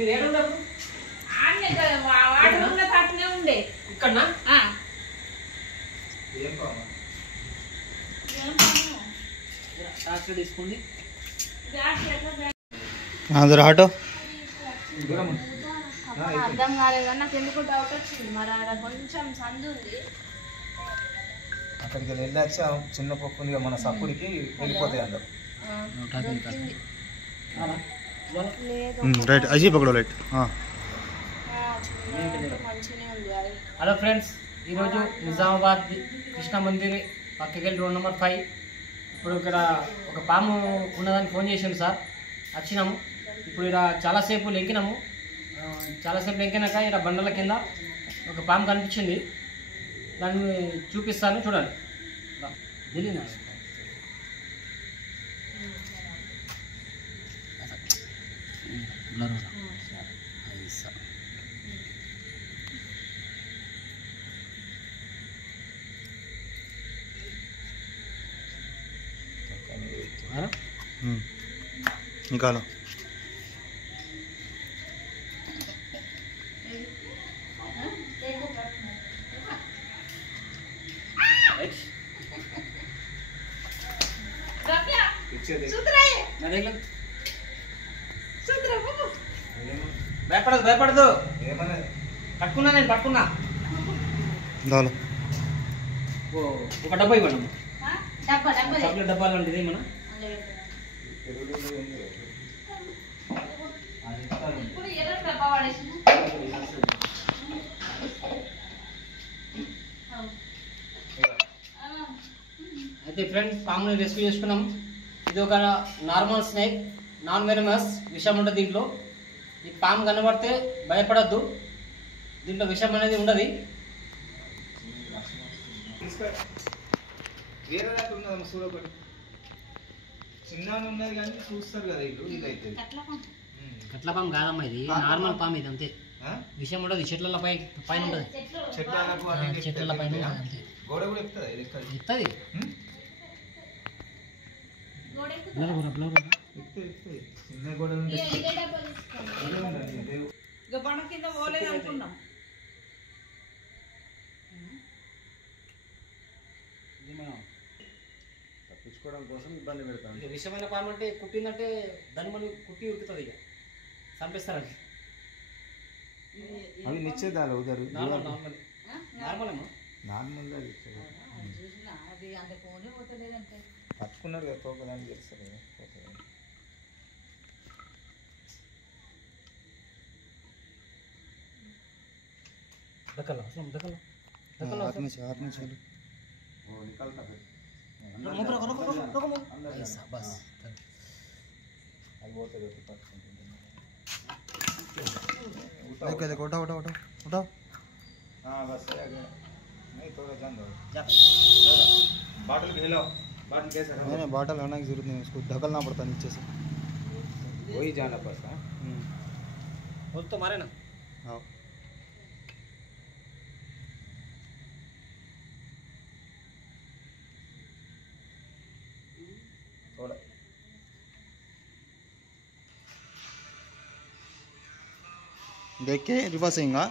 మీరు ఏడున్నారు అట్నే ఉండే ఇక్కడనా తీసుకోండి ఆటో అర్థం కాలేదు నాకు ఎందుకు డౌట్ వచ్చింది మరి ఆడ కొంచెం సందు ఉంది అక్కడికి వెళ్ళొచ్చా చిన్న పప్పు ఉంది మన సప్పుడికి వెళ్ళిపోతాయి అందరు రైట్ అజీ పక్కడో రైట్ హలో ఫ్రెండ్స్ ఈరోజు నిజామాబాద్ కృష్ణ మందిర్ పక్కకెళ్ళి రోడ్ నెంబర్ 5 ఇప్పుడు ఇక్కడ ఒక పాము ఉన్నదని ఫోన్ చేసాము సార్ వచ్చినాము ఇప్పుడు ఇక్కడ చాలాసేపు లెక్కినాము చాలాసేపు లెక్కినాక ఇక్కడ బండల కింద ఒక పాము కనిపించింది దాన్ని చూపిస్తాను చూడండి తెలియదు निकालो భయపడదు భయపడదు పట్టుకున్నా నేను పట్టుకున్నా डालो ఒక డబ్బా ఇవ్వండి చాక్లెట్ డబ్బాలు ఉంటుంది మనం అయితే ఫ్రెండ్స్ పాముని రెస్క్యూ చేసుకున్నాం ఇది ఒక నార్మల్ స్నేక్ నాన్ వెనమస్ విషం ఉండదు దీంట్లో ఈ పాము కనబడితే భయపడద్దు దీంట్లో విషం అనేది ఉండదు వేరే దాకా ఉన్నదమ్మ చూడకూడదు చిన్న ఉన్నది కానీ చూస్తారు కదా ఇల్లు ఇదైతే కట్ల పాము కాదమ్మా ఇది నార్మల్ పాము ఇది అంతే విషయం ఉండదు చెట్ల పైన ఉండదు చెట్ల పైన గోడ కూడా ఎక్కుతుంది ఎత్తది చిన్న గోడ కింద పోలేదు అనుకున్నాం తప్పించుకోవడం కోసం ఇబ్బంది పెడతాం విషమైన పాము అంటే కుట్టిందంటే దాన్ని మనం కుట్టి ఉరుకుతుంది ఇక చంపేస్తారండి అవి నిశ్చేదాలు ఉదరు నార్మల్ అమ్మా నార్మల్గా పట్టుకున్నారు కదా తోకదాన్ని చేస్తారు కదా దక్కల దక్కల हाथ में चलो वो निकलता फिर बस అది పోతుంది देखो देखो उठाओ उठाओ उठाओ उठाओ हाँ बस नहीं थोड़ा जान दो बाटल भी हिलाओ बाटल कैसे नहीं नहीं बॉटल होने की जरूरत नहीं उसको ढकलना पड़ता नीचे से वही जाना बस हाँ वो तो मारे ना हाँ थोड़ा देख के रिवर्स आएगा